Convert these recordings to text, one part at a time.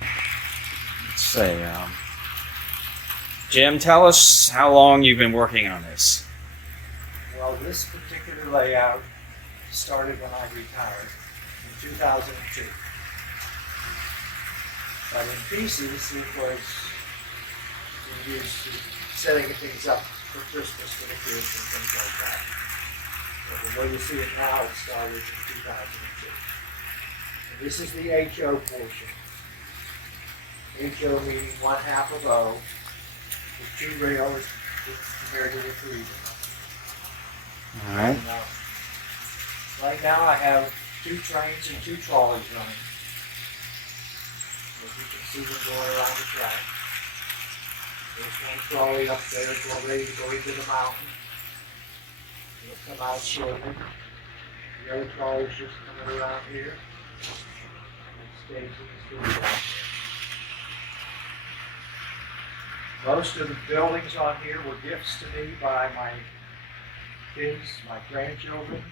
Let's see. Jim, tell us how long you've been working on this. Well, this particular layout started when I retired in 2002. But in pieces, it was used to setting things up for Christmas for the kids and things like that. But the way you see it now, it started in 2002. And this is the HO portion. HO meaning 1/2 of O, with 2 rails compared to the 3 rails. All right. And, right now I have 2 trains and 2 trolleys running. As you can see them going around the track. There's one trolley up there ready to go into the mountain. It'll come out shortly. The other trolley's just coming around here. And stays in the city down there. Most of the buildings on here were gifts to me by my kids, my grandchildren.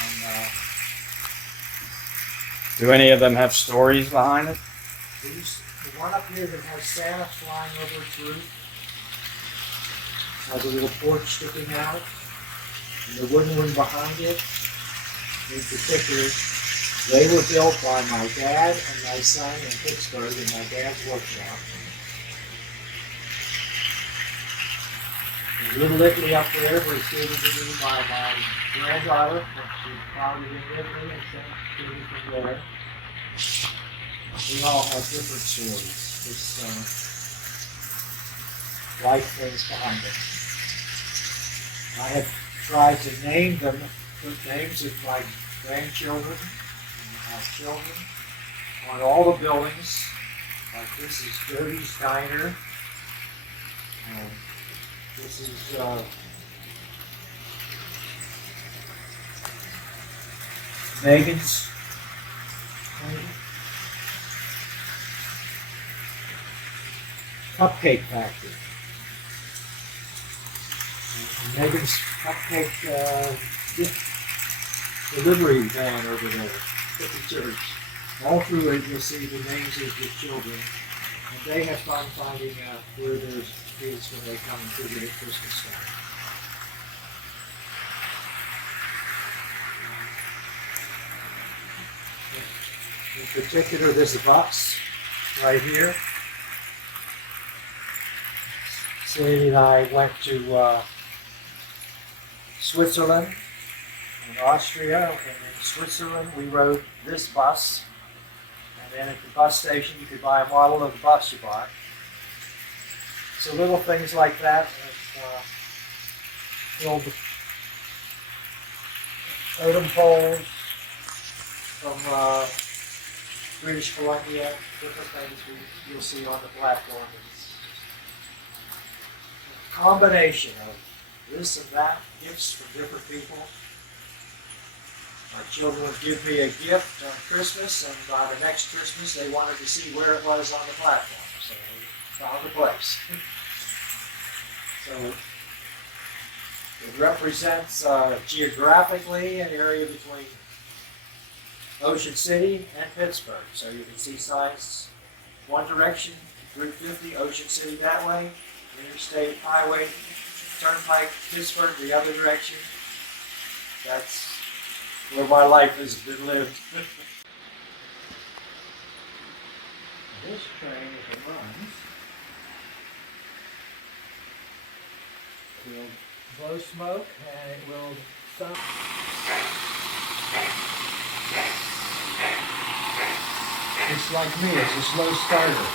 And, Do any of them have stories behind it? the one up here that has Santa flying over its roof has a little porch sticking out, and the wooden one behind it, in particular, they were built by my dad and my son in Pittsburgh in my dad's workshop. The little Italy up there was given to me by my granddaughter. She found it in Italy and sent it to me from there. We all have different stories. This life things behind it. I have tried to name them, put names of my grandchildren and my children on all the buildings. Like this is Jody's Diner. This is Megan's Cupcake Factory. And Megan's Cupcake delivery van over there at the church. All through it you'll see the names of the children. And they have fun finding out where there's kids when they come and visit at Christmas time. In particular, there's a bus right here. Sadie and I went to Switzerland and Austria, and in Switzerland we rode this bus. And then at the bus station you could buy a model of the bus you bought. So little things like that have filled the totem poles from British Columbia, different things you'll see on the platform. It's a combination of this and that, gifts from different people. My children would give me a gift on Christmas, and by the next Christmas they wanted to see where it was on the platform. So we found a place. So it represents geographically an area between Ocean City and Pittsburgh. So you can see signs one direction, Route 50, Ocean City that way, Interstate Highway, Turnpike, Pittsburgh the other direction. That's where my life has been lived. This train, as it runs, will blow smoke and it will stop. It's like me, it's a slow starter.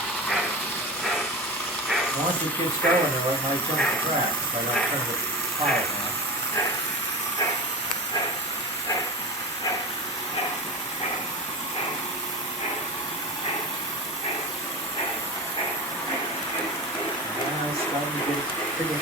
Once it gets going, it might jump the track if I don't turn the power on. It's starting to get pretty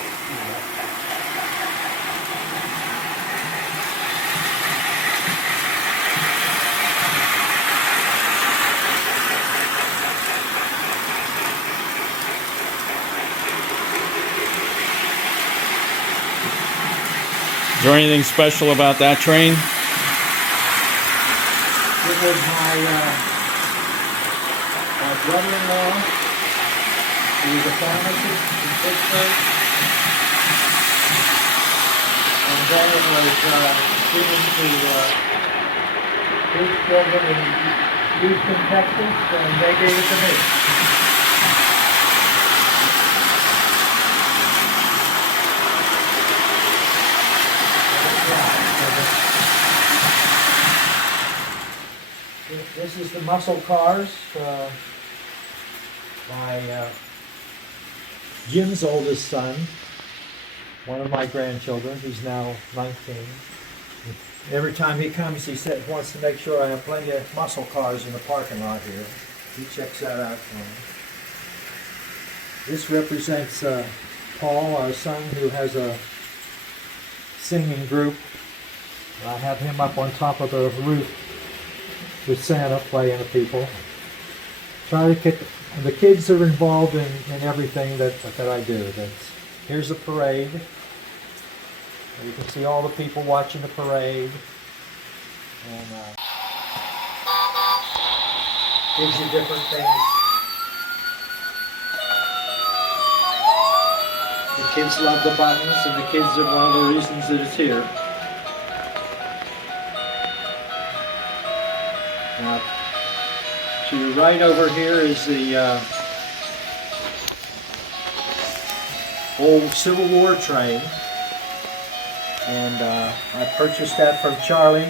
Is there anything special about that train? It was my brother-in-law, who was a pharmacist in Pittsburgh. And then it was given to his children in Houston, Texas, and they gave it to me. This is the muscle cars. My Jim's oldest son, one of my grandchildren, he's now 19. Every time he comes, he wants to make sure I have plenty of muscle cars in the parking lot here. He checks that out for me. This represents Paul, our son, who has a singing group. I have him up on top of the roof with Santa playing the people. Try to get the kids are involved in everything that I do. Here's the parade. You can see all the people watching the parade. And gives you different things. The kids love the buttons, and the kids are one of the reasons that it's here. Now, to your right over here is the old Civil War train, and I purchased that from Charlie,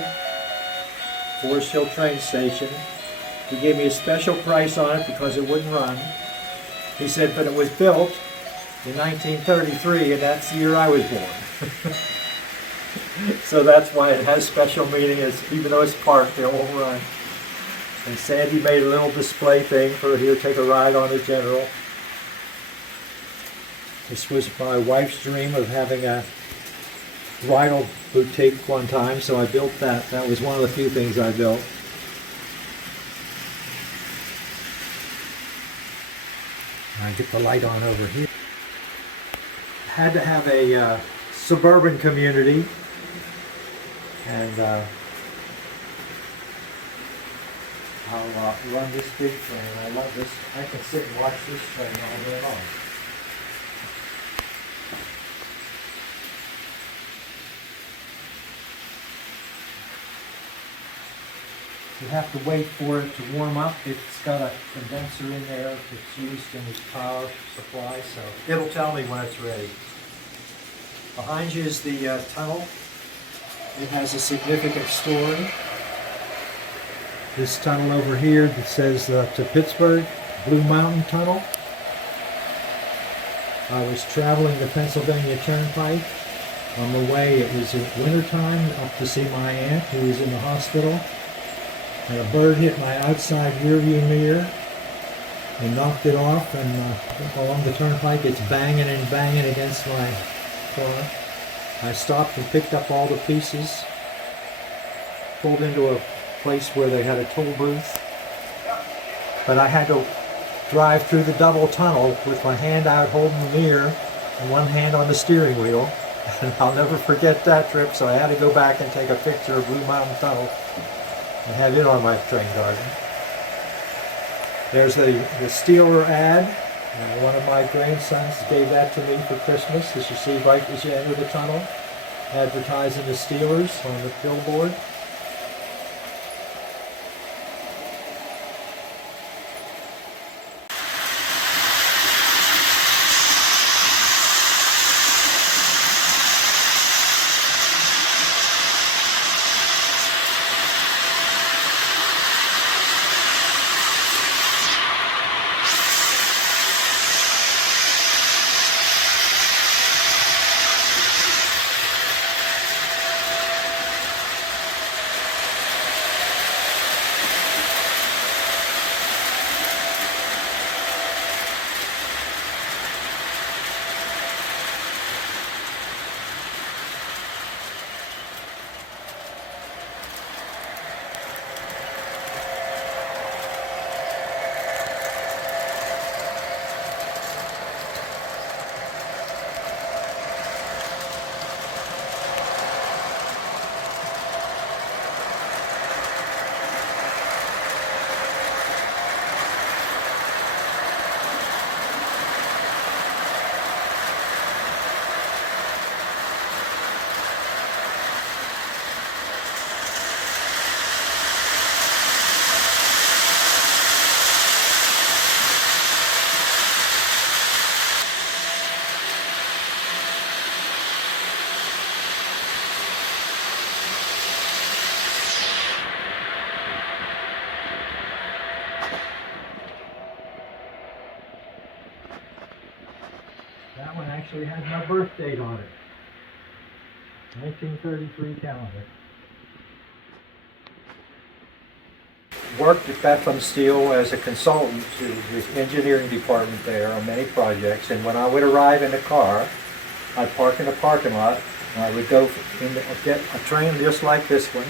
Forest Hill train station. He gave me a special price on it because it wouldn't run. He said, but it was built in 1933, and that's the year I was born. So that's why it has special meaning, even though it's parked, it won't run. And Sandy made a little display thing for here, take a ride on the General. This was my wife's dream of having a bridal boutique one time, so I built that. That was one of the few things I built. I get the light on over here. Had to have a suburban community, and I'll run this big train. I love this. I can sit and watch this train all day long. You have to wait for it to warm up. It's got a condenser in there that's used in its power supply, so it'll tell me when it's ready. Behind you is the tunnel. It has a significant story. This tunnel over here that says to Pittsburgh, Blue Mountain Tunnel. I was traveling the Pennsylvania Turnpike. On the way, it was wintertime, up to see my aunt who was in the hospital. And a bird hit my outside rearview mirror and knocked it off, and along the turnpike it's banging and banging against my car. I stopped and picked up all the pieces, pulled into a place where they had a toll booth, but I had to drive through the double tunnel with my hand out holding the mirror and one hand on the steering wheel, and I'll never forget that trip, so I had to go back and take a picture of Blue Mountain Tunnel and have it on my train garden. There's the Steeler ad. One of my grandsons gave that to me for Christmas, as you see right as you enter the tunnel, advertising the Steelers on the billboard. actually has my birth date on it. 1933 calendar. Worked at Bethlehem Steel as a consultant to the engineering department there on many projects, and when I would arrive in the car, I'd park in the parking lot, and I would go get a train just like this one,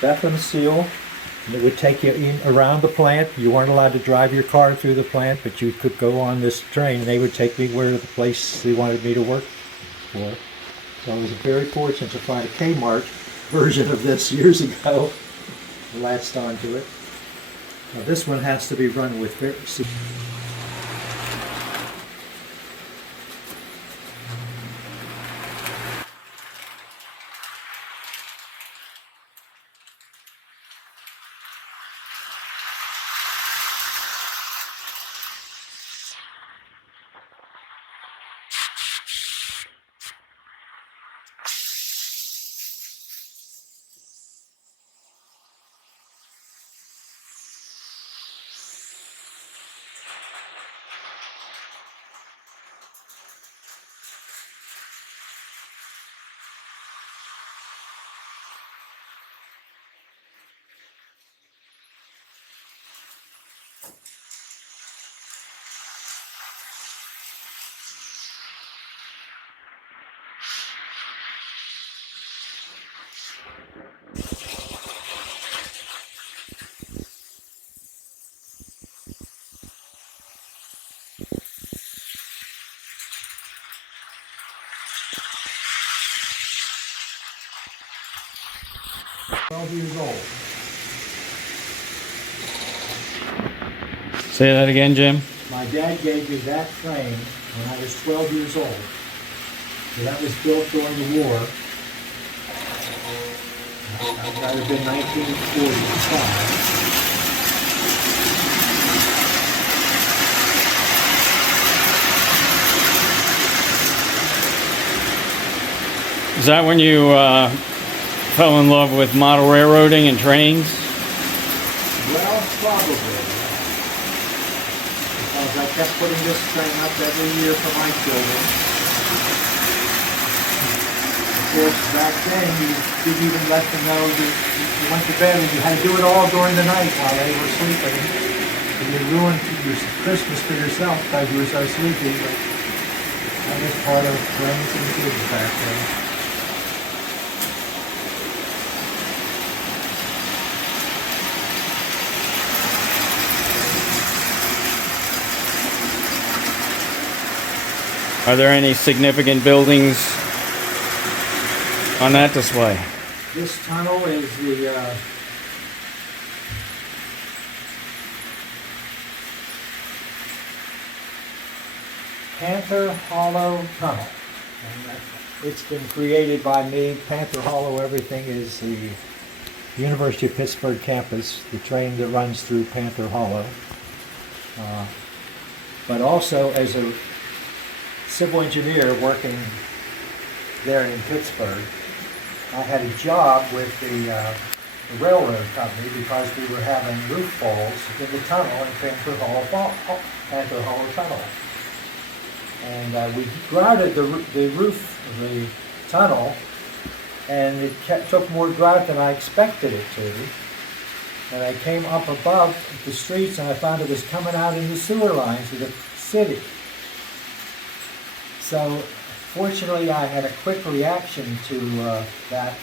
Bethlehem Steel, and it would take you in around the plant. You weren't allowed to drive your car through the plant, but you could go on this train, and they would take me where the place they wanted me to work for. So I was very fortunate to find a Kmart version of this years ago. Latched onto it. Now this one has to be run with very... years old. Say that again, Jim. My dad gave me that train when I was 12 years old. So that was built during the war. That might have been 1945. Is that when you fell in love with model railroading and trains? Well, probably. Because I kept putting this train up every year for my children. Of course, back then you didn't even let them know that you went to bed, and you had to do it all during the night while they were sleeping. And you ruined your Christmas for yourself because you were so sleepy. But that was part of trains and kids back then. Are there any significant buildings on that display? This tunnel is the Panther Hollow Tunnel. And it's been created by me. Panther Hollow, everything is the University of Pittsburgh campus, the train that runs through Panther Hollow. But also as a civil engineer working there in Pittsburgh, I had a job with the railroad company because we were having roof falls in the tunnel in Panther Hollow Tunnel. And we grouted the roof of the tunnel, and it took more grout than I expected it to. And I came up above the streets, and I found it was coming out in the sewer lines of the city. So fortunately, I had a quick reaction to that,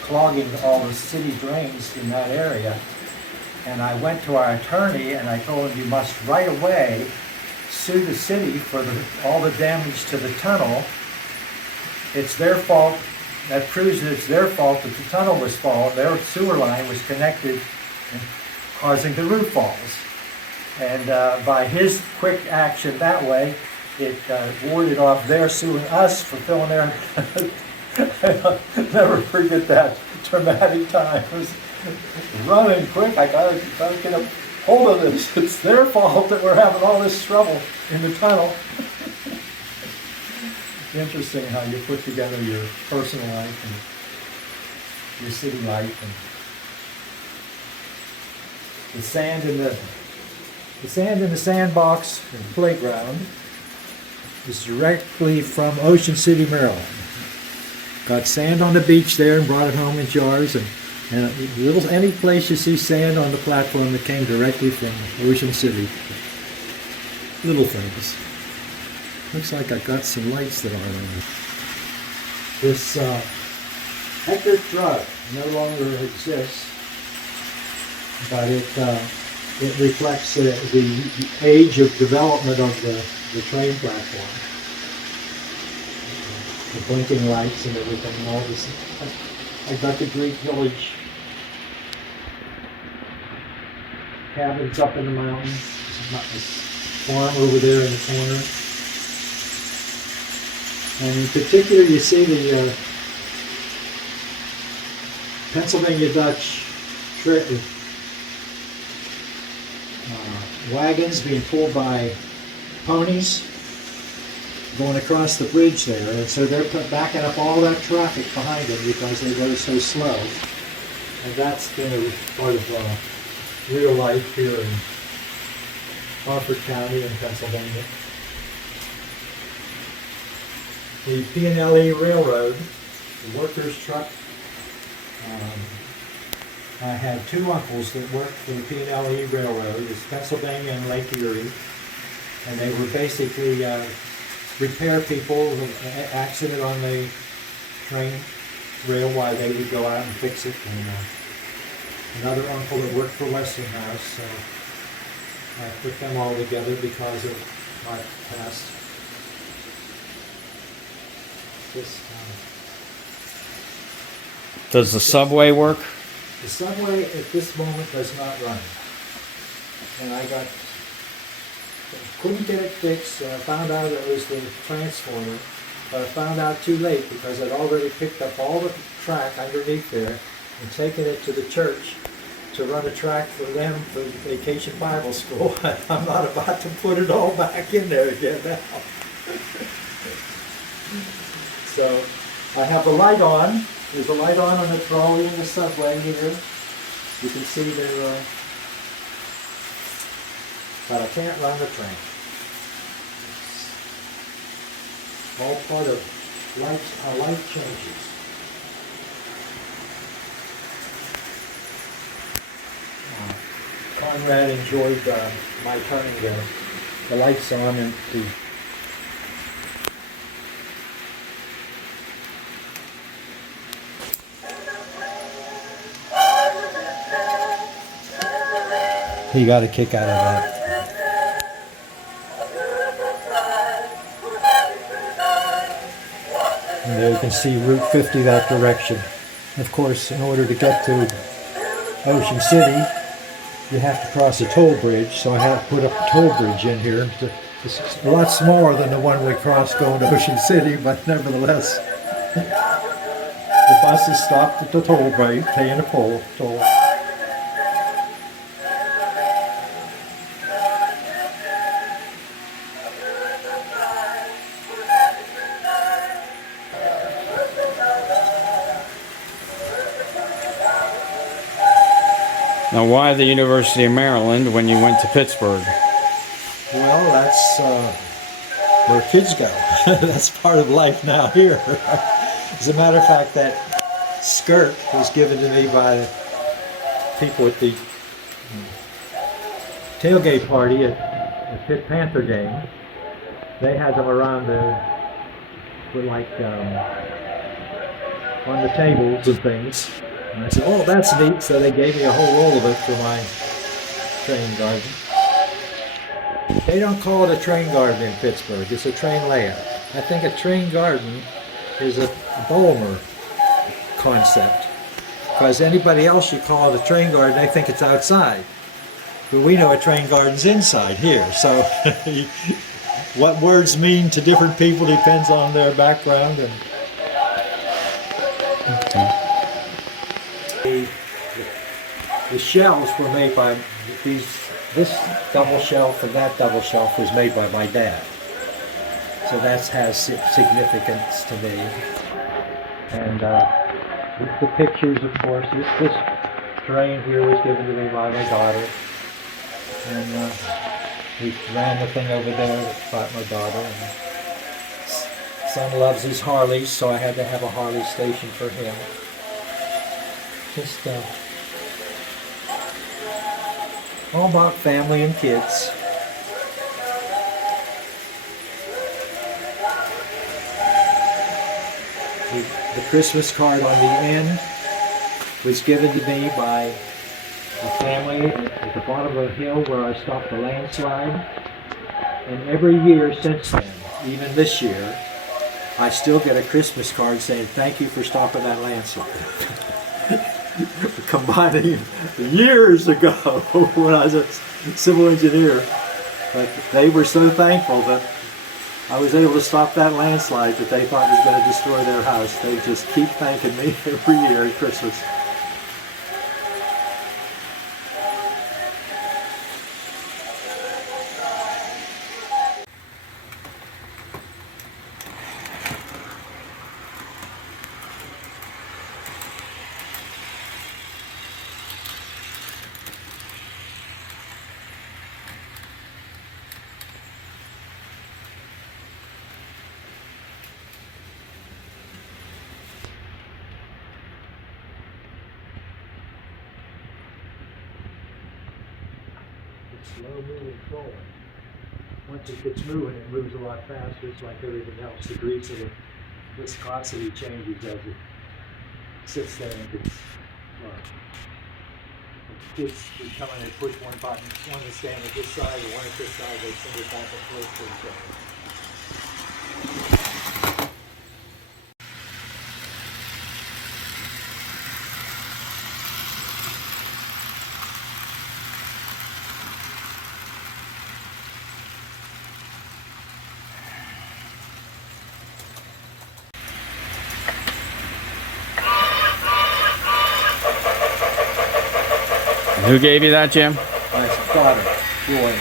clogging all the city drains in that area. And I went to our attorney and I told him, you must right away sue the city for all the damage to the tunnel. It's their fault. That proves that it's their fault that the tunnel was fault. Their sewer line was connected and causing the roof falls. And by his quick action that way, it warded off their suing us for filling their... I'll never forget that dramatic time. I was running quick. I gotta get a hold of this. It's their fault that we're having all this trouble in the tunnel. Interesting how you put together your personal life and your city life, and the sand in the sandbox and playground. is directly from Ocean City, Maryland. Got sand on the beach there and brought it home in jars. And any place you see sand on the platform that came directly from Ocean City. Little things. Looks like I got some lights that aren't on. This Hector truck no longer exists, but it reflects the age of development of the train platform. The blinking lights and everything, and all this. I got the Greek village cabins up in the mountains. This farm over there in the corner. And in particular, you see the Pennsylvania Dutch wagons being pulled by ponies going across the bridge there. And so they're backing up all that traffic behind them because they go so slow. And that's been a part of real life here in Harford County in Pennsylvania. The P&LE Railroad, the workers' truck. I had two uncles that worked for the P&LE Railroad. It's Pennsylvania and Lake Erie. And they were basically repair people, an accident on the train rail, while they would go out and fix it. And another uncle that worked for Westinghouse, so I put them all together because of my past. Does the subway work? The subway at this moment does not run. And I couldn't get it fixed. I found out it was the transformer, but I found out too late because I'd already picked up all the track underneath there and taken it to the church to run a track for them for Vacation Bible School. I'm not about to put it all back in there again now. So I have the light on. There's a light on the trolley in the subway here. You can see there, but I can't run the train. It's all part of how life changes. Conrad enjoyed my turning the lights on and the he got a kick out of that. And there you can see Route 50 that direction. Of course, in order to get to Ocean City, you have to cross a toll bridge, so I have to put up a toll bridge in here. It's a lot smaller than the one we crossed going to Ocean City, but nevertheless, the bus is stopped at the toll bridge, paying a toll. Now, why the University of Maryland when you went to Pittsburgh? Well, that's where kids go. That's part of life now here. As a matter of fact, that skirt was given to me by the people at the tailgate party at the Pitt Panther game. They had them around on the tables and things. And I said, oh, that's neat. So they gave me a whole roll of it for my train garden. They don't call it a train garden in Pittsburgh. It's a train layout. I think a train garden is a Bolmer concept. Because anybody else you call it a train garden, they think it's outside. But we know a train garden's inside here. So what words mean to different people depends on their background. And the shelves were made by this double shelf and that double shelf was made by my dad. So that has significance to me. And the pictures, of course, this train here was given to me by my daughter. And we ran the thing over there by my daughter. And Son loves his Harleys, so I had to have a Harley station for him. Just all about family and kids. The Christmas card on the end was given to me by a family at the bottom of a hill where I stopped the landslide. And every year since then, even this year, I still get a Christmas card saying, "Thank you for stopping that landslide." Combining years ago when I was a civil engineer. But they were so thankful that I was able to stop that landslide that they thought was going to destroy their house. They just keep thanking me every year at Christmas. Slow moving forward. Once it gets moving, it moves a lot faster. It's like everything else. The grease of the viscosity changes as it sits there and gets kids would come in and push one button, one is standing at this side or one at this side, they send it back and forth to each other. Who gave you that, Jim? My father, boy.